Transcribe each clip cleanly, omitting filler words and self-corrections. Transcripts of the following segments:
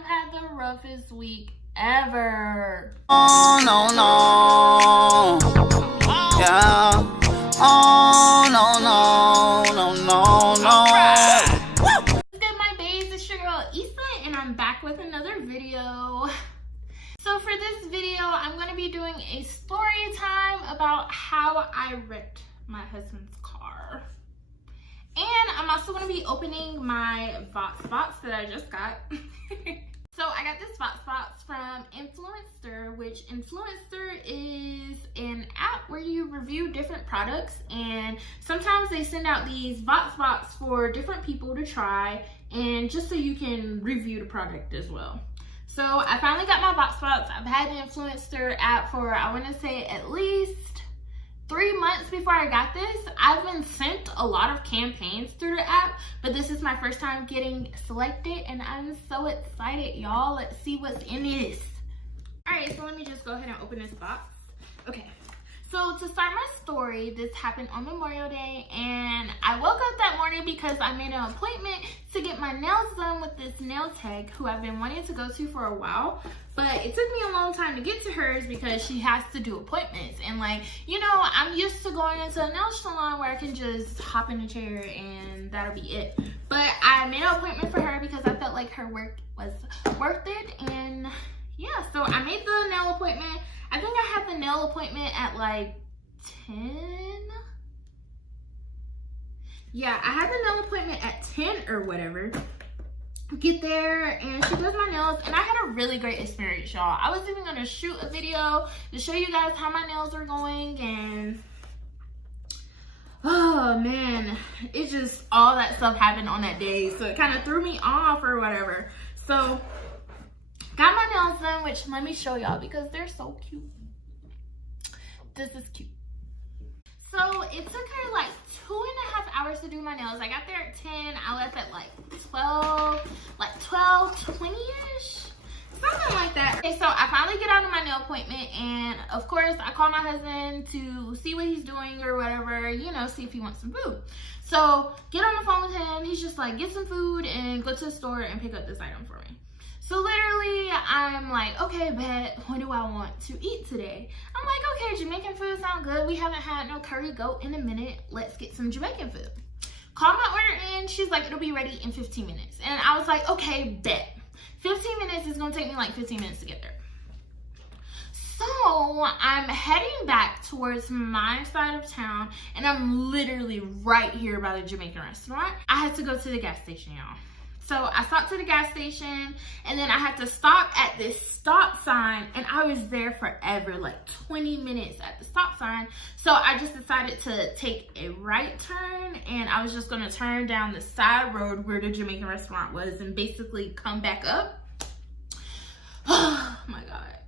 I've had the roughest week ever. Oh, no, no. Yeah. Oh, no, no, no, no, no. What's good, my babes? It's your girl, Issa, and I'm back with another video. So for this video, I'm going to be doing a story time about how I wrecked my husband's car. And I'm also going to be opening my Voxbox that I just got. So I got this Voxbox from Influenster, which Influencer is an app where you review different products, and sometimes they send out these Voxbox for different people to try, and just so you can review the product as well. So I finally got my Voxbox. I've had the Influencer app for, I want to say, at least 3 months before I got this. I've been sent a lot of campaigns through the app, but this is my first time getting selected, and I'm so excited, y'all. Let's see what's in this. All right, so let me just go ahead and open this box. Okay, so to start my story, this happened on Memorial Day, and I woke up that morning because I made an appointment to get my nails done with this nail tech who I've been wanting to go to for a while. But it took me a long time to get to hers because she has to do appointments. And like, you know, I'm used to going into a nail salon where I can just hop in a chair and that'll be it. But I made an appointment for her because I felt like her work was worth it. And yeah, so I made the nail appointment. I think I had the nail appointment at like 10. Yeah, I had the nail appointment at 10 or whatever. Get there and she does my nails, and I had a really great experience, y'all. I was even gonna shoot a video to show you guys how my nails are going, and oh man, it just, all that stuff happened on that day, so it kind of threw me off or whatever. So got my nails done, which let me show y'all because they're so cute. This is cute. So it took her like 2.5 hours to do my nails. I got there at 10. I left at like 12:20ish, something like that. Okay, so I finally get out of my nail appointment, and of course I call my husband to see what he's doing or whatever, you know, see if he wants some food. So get on the phone with him. He's just like, get some food and go to the store and pick up this item for me. So literally, I'm like, okay, bet, what do I want to eat today? I'm like, okay, Jamaican food sound good. We haven't had no curry goat in a minute. Let's get some Jamaican food. Call my order in. She's like, it'll be ready in 15 minutes. And I was like, okay, bet. 15 minutes is gonna take me like 15 minutes to get there. So I'm heading back towards my side of town, and I'm literally right here by the Jamaican restaurant. I had to go to the gas station, y'all. So I stopped to the gas station, and then I had to stop at this stop sign, and I was there forever, like 20 minutes at the stop sign. So I just decided to take a right turn, and I was just gonna turn down the side road where the Jamaican restaurant was and basically come back up. Oh my God,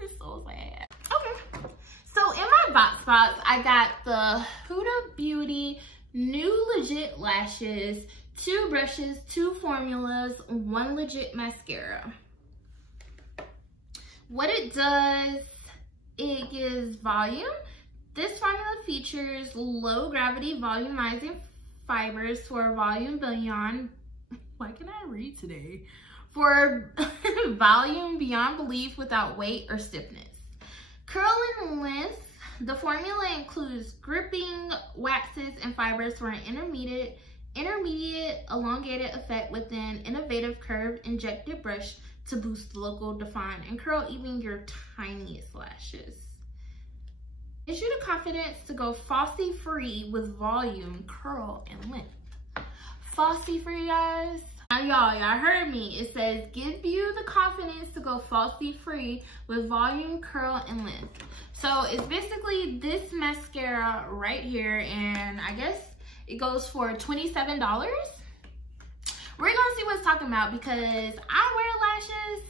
it's so sad. Okay, so in my Voxbox, I got the Huda Beauty New Legit Lashes, 2 brushes, 2 formulas, 1 legit mascara. What it does, it gives volume. This formula features low gravity volumizing fibers for volume beyond, why can I read today? For volume beyond belief without weight or stiffness. Curl and length, the formula includes gripping waxes and fibers for an intermediate elongated effect with an innovative curved injected brush to boost local define and curl even your tiniest lashes. Gives you the confidence to go falsie free with volume, curl, and length. Falsie free, guys. Now y'all heard me. It says give you the confidence to go falsie free with volume, curl, and length. So it's basically this mascara right here, and I guess it goes for $27. We're gonna see what it's talking about because I wear lashes,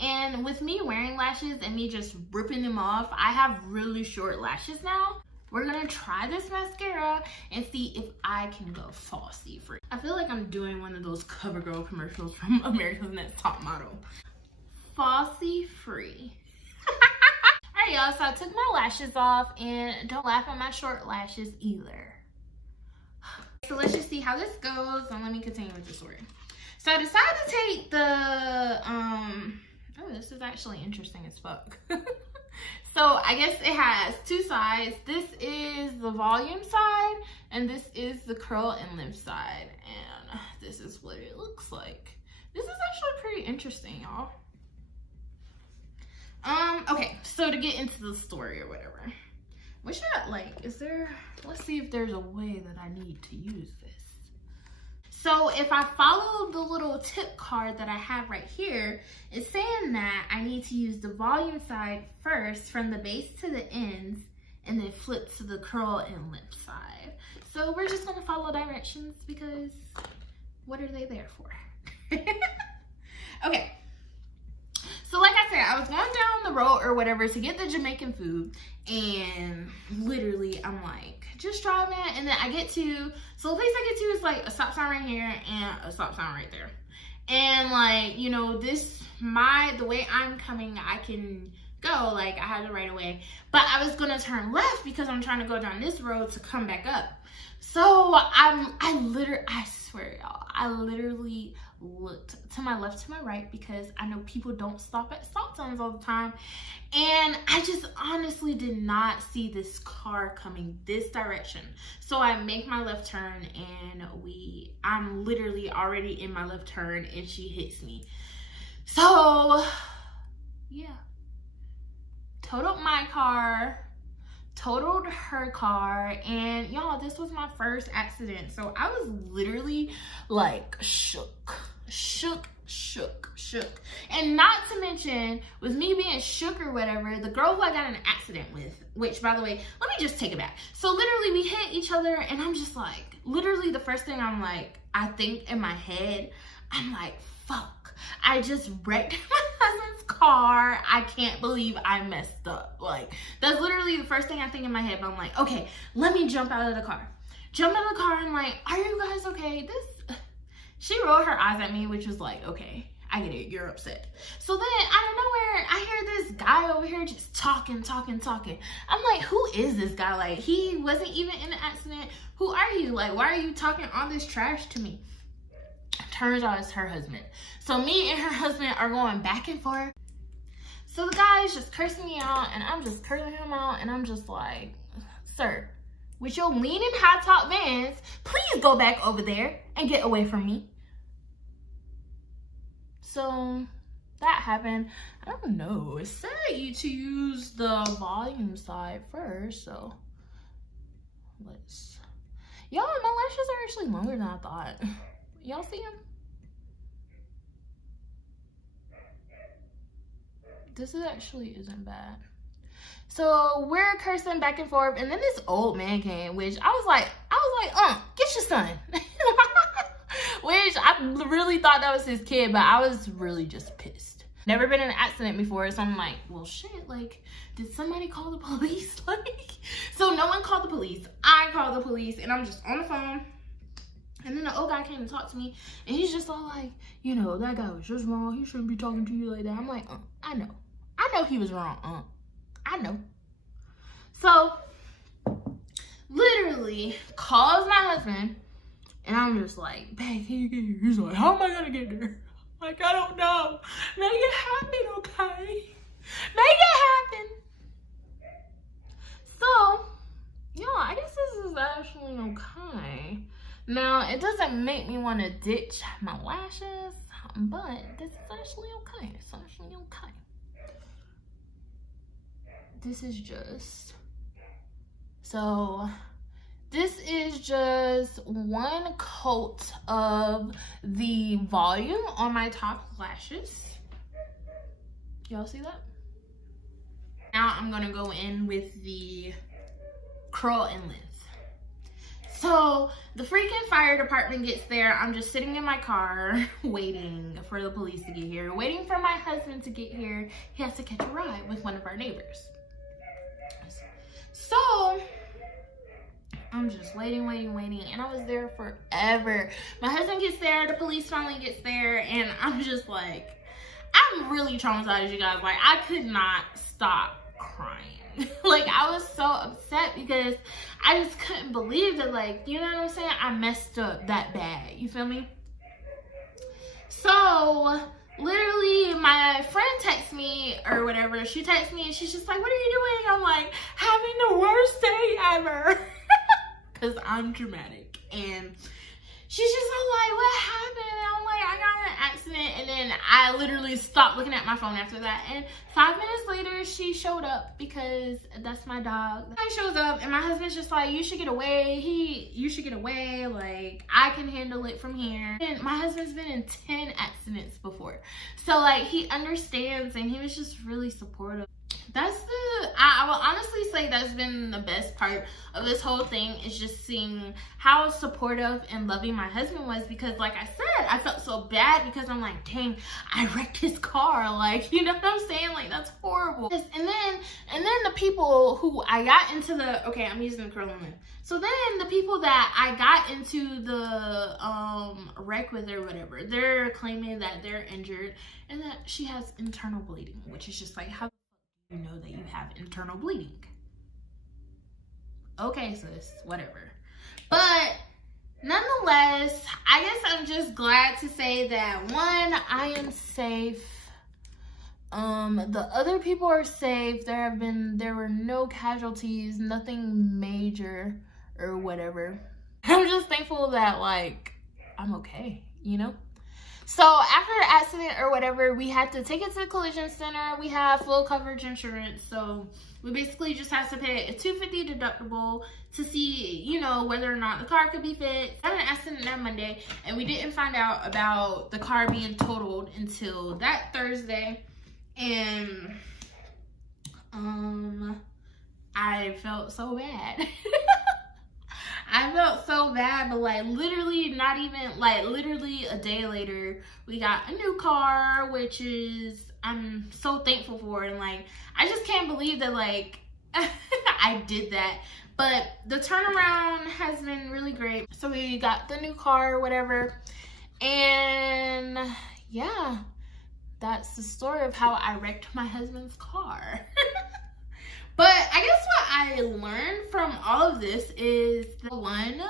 and with me wearing lashes and me just ripping them off, I have really short lashes now. We're gonna try this mascara and see if I can go falsie free. I feel like I'm doing one of those CoverGirl commercials from America's Next Top Model. Falsie free. All right, y'all, so I took my lashes off, and don't laugh at my short lashes either. So let's just see how this goes, and let me continue with the story. So I decided to take the actually interesting as fuck. So I guess it has two sides. This is the volume side and this is the curl and lift side. And this is what it looks like. This is actually pretty interesting, y'all. Okay, so to get into the story or whatever. What should I, like, is there, let's see if there's a way that I need to use this. So if I follow the little tip card that I have right here, it's saying that I need to use the volume side first from the base to the ends and then flip to the curl and lip side. So we're just gonna follow directions because what are they there for? Okay. So like I said, I was going down the road or whatever to get the Jamaican food, and literally I'm like just driving, and then I get to, so the place I get to is like a stop sign right here and a stop sign right there. And like, you know, the way I'm coming, I can go, like I had the right of way, but I was gonna turn left because I'm trying to go down this road to come back up. So I swear y'all, I literally looked to my left, to my right, because I know people don't stop at stop signs all the time, and I just honestly did not see this car coming this direction. So I make my left turn, and I'm literally already in my left turn, and she hits me. So yeah, totaled my car, totaled her car, and y'all, this was my first accident. So I was literally like shook. And not to mention, with me being shook or whatever, the girl who I got in an accident with, which by the way, let me just take it back. So literally we hit each other, and I'm just like, literally the first thing I'm like, I think in my head, I'm like, fuck, I just wrecked my husband's car. I can't believe I messed up. Like, that's literally the first thing I think in my head. But I'm like, okay, let me jump out of the car. Jump out of the car, I'm like, are you guys okay? She rolled her eyes at me, which was like, okay, I get it, you're upset. So then out of nowhere, I hear this guy over here just talking. I'm like, who is this guy? Like, he wasn't even in the accident. Who are you? Like, why are you talking all this trash to me? Turns out it's her husband. So me and her husband are going back and forth. So the guy is just cursing me out, and I'm just cursing him out, and I'm just like, sir, with your leaning high top Vans, please go back over there and get away from me. So that happened. I don't know. It said you to use the volume side first, so let's. Y'all, my lashes are actually longer than I thought. Y'all see them? This actually isn't bad. So we're cursing back and forth, and then this old man came, which I was like, get your son. Which I really thought that was his kid, but I was really just pissed. Never been in an accident before, so I'm like, well shit, like, did somebody call the police? Like, so no one called the police. I called the police, and I'm just on the phone. And then the old guy came and talked to me, and he's just all like, you know, that guy was just wrong. He shouldn't be talking to you like that. I'm like, I know he was wrong. I know. So literally calls my husband, and I'm just like, babe, can you get here? He's like, how am I gonna get there? Like, I don't know. Make it happen, okay? Make it happen. So, yeah, I guess this is actually okay. Now, it doesn't make me want to ditch my lashes, but this is actually okay. It's actually okay. This is just one coat of the volume on my top lashes. Y'all see that? Now I'm gonna go in with the curl and lift. So the freaking fire department gets there. I'm just sitting in my car waiting for the police to get here, waiting for my husband to get here. He has to catch a ride with one of our neighbors. So I'm just waiting, and I was there forever. My husband gets there, the police finally gets there, and I'm just like, I'm really traumatized, you guys. Like, I could not stop crying. Like, I was so upset because I just couldn't believe that, like, you know what I'm saying? I messed up that bad, you feel me? So literally my friend texts me whatever. She texts me and she's just like, what are you doing? I'm like, having the worst day ever. Because I'm dramatic. And she's just like, what happened? And I'm like, I got in an accident. And then I literally stopped looking at my phone after that. And 5 minutes later, she showed up because that's my dog. She shows up and my husband's just like, you should get away. You should get away. Like, I can handle it from here. And my husband's been in 10 accidents before. So, like, he understands and he was just really supportive. I will honestly say that's been the best part of this whole thing, is just seeing how supportive and loving my husband was, because like I said, I felt so bad because I'm like, dang, I wrecked his car, like, you know what I'm saying? Like, that's horrible. And then the people who I got into the, okay, I'm using the curling wheel. So then the people that I got into the wreck with or whatever, they're claiming that they're injured and that she has internal bleeding, which is just like, how you know that you have internal bleeding? Okay, sis, whatever. But nonetheless, I guess I'm just glad to say that, one, I am safe. The other people are safe. There were no casualties, nothing major or whatever. I'm just thankful that, like, I'm okay, you know? So after the accident or whatever, we had to take it to the collision center. We have full coverage insurance, so we basically just have to pay a $250 deductible to see, you know, whether or not the car could be fixed. I had an accident that Monday, and we didn't find out about the car being totaled until that Thursday. And I felt so bad. I felt so bad, but like literally not even, like literally a day later, we got a new car, which is, I'm so thankful for. And like, I just can't believe that, like, I did that. But the turnaround has been really great. So we got the new car or whatever. And yeah, that's the story of how I wrecked my husband's car. But I guess what I learned from all of this is, one,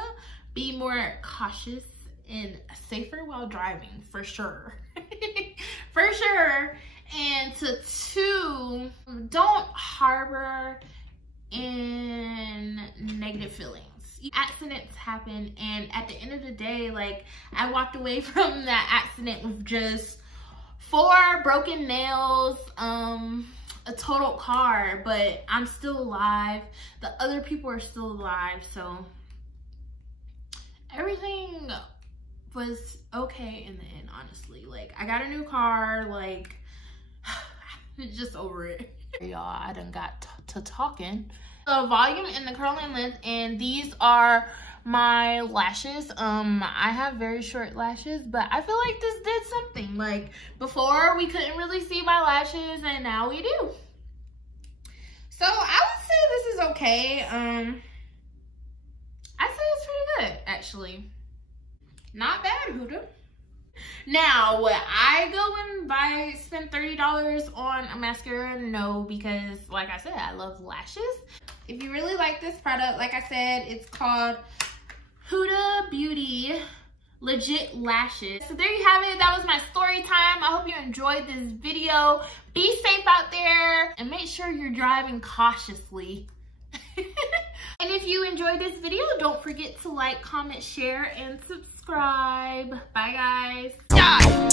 be more cautious and safer while driving, for sure. For sure. And to two, don't harbor in negative feelings. Accidents happen, and at the end of the day, like, I walked away from that accident with just 4 broken nails, a totaled car, but I'm still alive. The other people are still alive, so everything was okay in the end, honestly. Like, I got a new car, like, just over it. Y'all, I done got to talking. The volume and the curling length, and these are my lashes. I have very short lashes, but I feel like this did something. Like, before we couldn't really see my lashes, and now we do. So I would say this is okay. I'd say it's pretty good, actually. Not bad, Huda. Now, would I go and spend $30 on a mascara? No, because like I said, I love lashes. If you really like this product, like I said, it's called Huda Beauty Legit Lashes. So there you have it. That was my story time. I hope you enjoyed this video. Be safe out there and make sure you're driving cautiously. And if you enjoyed this video, don't forget to like, comment, share, and subscribe. Bye, guys.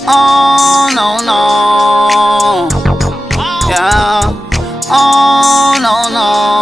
Oh, no, no. Yeah. Oh, no, no.